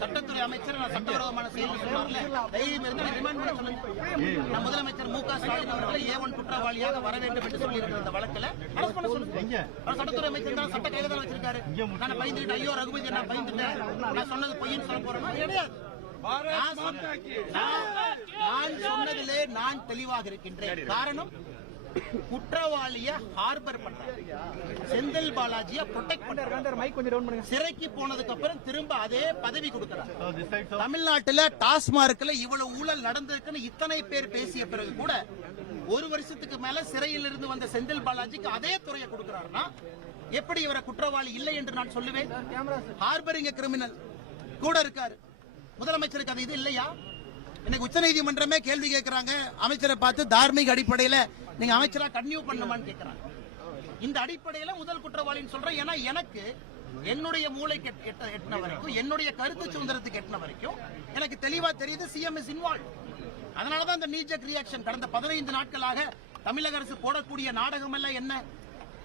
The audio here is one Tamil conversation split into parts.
சட்டத்துறை அமைச்சர் சட்டவிரோதமான செயல் முதலமைச்சர் மு.க. ஸ்டாலின் அவர்களை A1 குற்றவாளியாக வர வேண்டும் என்று சொல்லியிருக்கிற இந்த வழக்கில் அரசு பண்ண சொல்லுங்க. சட்டத்துறை அமைச்சர் தான் சட்ட கையில தான் வச்சிருக்காரு. நான் பயந்துட்டு ஐயோ ரகுபதி நான் பயந்துட்டேன், நான் சொன்னது பொய்ன்னு சொல்ல போறேன் கிடையாது. நான் சொன்னதிலே நான் தெளிவாக இருக்கின்றேன். காரணம், குற்றவாளிய ஹார்பர் பண்றாங்க, செந்தில் பாலாஜிய ப்ரொடெக்ட் பண்றாங்க. சிறைக்கு போனதுக்கு அப்புறம் திரும்ப அதே பதவி கொடுக்கிறாங்க. தமிழ்நாட்டில் டாஸ்மார்க்ல இவ்வளவு ஊழல் நடந்திருக்குன்னு இத்தனை பேர் பேசிய பிறகு கூட ஒரு வருஷத்துக்கு மேல சிறையில் இருந்து வந்த செந்தில் பாலாஜிக்கு அதே துறையை கொடுக்கிறாருன்னா எப்படி இவரை குற்றவாளி இல்லை என்று நான் சொல்லுவேன்? ஹார்பரிங் கிரிமினல் கூட இருக்காரு. முதலமைச்சருக்கு அது இது இல்லையா? இன்னைக்கு உச்சநீதிமன்றமே கேள்வி கேட்கிறாங்க, அமைச்சரை பார்த்து தார்மீக அடிப்படையில நீங்க அமைச்சரா கன்டினியூ பண்ணுமான்னு கேட்கிறாங்க. இந்த அடிப்படையில முதல் குற்றவாளின்னு சொல்றேன். ஏன்னா எனக்கு என்னுடைய மூளைக்கு எட்டின வரைக்கும், என்னுடைய கருத்து சுதந்திரத்துக்கு எட்டின வரைக்கும் எனக்கு தெளிவா தெரியுது சிஎம் இஸ் இன்வால்வ். அதனாலதான் இந்த நீஜக் ரியாக்ஷன். கடந்த 15 நாட்களாக தமிழக அரசு போடக்கூடிய நாடகம் எல்லாம் என்ன?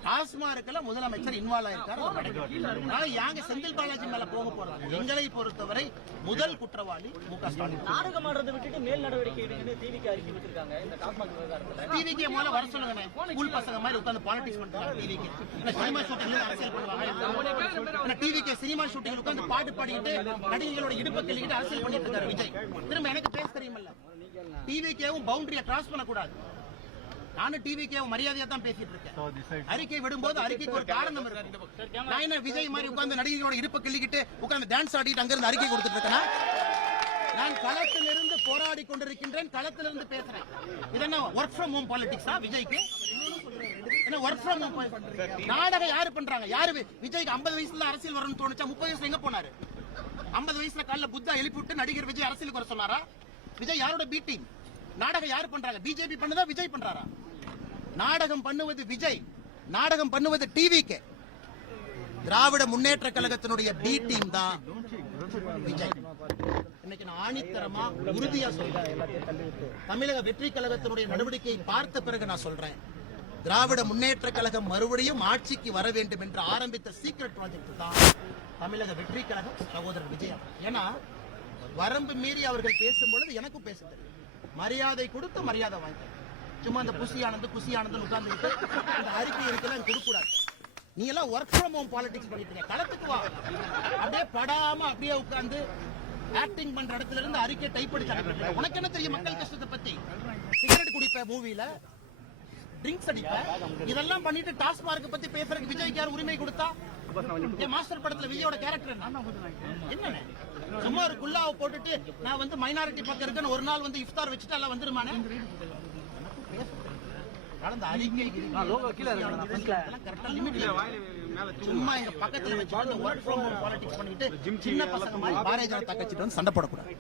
டாஸ்மார்க்ல முதலமைச்சர் இன்வால்வ் ஆயிருக்காரு. யாங்க செந்தில் பாலாஜி மேல போக போறாங்க. எங்களை பொறுத்தவரை முதல் குற்றவாளி மு.க. ஸ்டாலின். நாடகம் ஆடுறதை விட்டுட்டு மேல் நடவடிக்கை எடுங்கன்னு டிவிக்கு அறிக்கை விட்டுருக்காங்க. இந்த டாஸ்மாக் விவகாரத்துல டிவிக்கு முதல்ல வர சொல்லுங்க. ஸ்கூல் பசங்க மாதிரி உட்கார்ந்து பாலிடிக்ஸ் பண்றாங்க. டிவிக்கு சினிமா ஷூட்டிங்ல அரசியல் பண்ணுவாங்க. டிவிக்கு சினிமா ஷூட்டிங் உட்கார்ந்து பாட்டு பாடிட்டு நடிகைகளோட இடுப்பை கிள்ளிக்கிட்டு அரசியல் பண்ணிட்டு இருக்காரு விஜய். திரும்ப எனக்கு பேச தெரியுமல்ல, டிவிக்கும் பவுண்டரியை கிராஸ் பண்ணக்கூடாது. நானும் டிவிக்கு மரியாதையா தான் பேசிட்டு இருக்கேன். அறிக்கை விடும்போது அறிக்கைக்கு ஒரு காரணம் இருக்கு. நான் என்ன விஜய் மாதிரி உட்கார்ந்து நடிகைகளோட இடுப்பை கிள்ளிக்கிட்டு உட்கார்ந்து டான்ஸ் ஆடிட்டு அங்கிருந்து அறிக்கை கொடுத்துட்டு இருக்கேன். நான் களத்திலிருந்து போராடி கொண்டிருக்கின்றேன், களத்திலிருந்து பேசுறேன். இது என்ன ஒர்க் ஃப்ரம் ஹோம் பாலிடிக்ஸா விஜய்க்கு? என்ன ஒர்க் ஃப்ரம் ஹோம் நாடகம் யாரு பண்றாங்க? யாரு விஜய்க்கு 50 வயசுல அரசியல் வரணும்னு தோணுச்சா? 30 வயசுல எங்க போனாரு? 50 வயசுல காலைல புத்தா எழுப்பி விட்டு நடிகர் விஜய் அரசியலுக்கு வர சொன்னாரா? விஜய் யாரோட பி டீம்? நாடகம் யாரு பண்றாங்க? பிஜேபி பண்ணதா விஜய் பண்றாரா? நாடகம் பண்ணுவது விஜய், நாடகம் பண்ணுவது டிவிக்கு. திராவிட முன்னேற்ற கழகத்தினுடைய பி டீம் தான் விஜய். இன்னைக்கு நான் ஆணித்தரமா உறுதியா சொல்றேன், தமிழக வெற்றி கழகத்தினுடைய நடவடிக்கையை பார்த்த பிறகு நான் சொல்றேன், திராவிட முன்னேற்ற கழகம் மறுபடியும் ஆட்சிக்கு வர வேண்டும் என்று ஆரம்பித்த சீக்ரெட் ப்ராஜெக்ட் தான் தமிழக வெற்றி கழகம் சகோதரர் விஜய். ஏன்னா வரம்பு மீறி அவர்கள் பேசும்பொழுது எனக்கும் பேச தெரியும். மரியாதை கொடுத்து மரியாதை வாங்கிக்க. சும்மா அந்த குசியானந்து உட்கார்ந்துட்டு அந்த அறிக்கை இருக்கலாம் கொடுக்கூடாது. நீ எல்லாம் ஒர்க் ஃப்ரம் ஹோம் பாலிடிக்ஸ் பண்ணிட்டு இருக்க. களத்துக்கு வா. அப்படியே படாம அப்படியே உட்கார்ந்து ஆக்டிங் பண்ற இடத்துல இருந்து அறிக்கை டைப் அடிச்சு உனக்கு என்ன தெரியும் மக்கள் கஷ்டத்தை பத்தி? சிகரெட் குடிப்ப, மூவில ட்ரிங்க்ஸ் அடிப்ப, இதெல்லாம் பண்ணிட்டு டாஸ்மார்க் பத்தி பேசுறதுக்கு விஜய்க்கு யார் உரிமை கொடுத்தா? மாஸ்டர் படத்துல விஜயோட கேரக்டர் என்ன? சும்மா ஒரு குல்லாவை போட்டுட்டு நான் வந்து மைனாரிட்டி பக்கம் இருக்கேன்னு ஒரு நாள் வந்து இஃப்தார் வச்சுட்டு எல்லாம் வந்துருமானே? சும்மா எங்க பக்கத்துல வச்சு ஒர்க் ஃப்ரம் ஹோம் பாலிடிக்ஸ் பண்ணிட்டு சின்ன பசங்க மாதிரி பாரதிய ஜனதா கட்சிட்டு வந்து சண்டை போடக்கூடாது.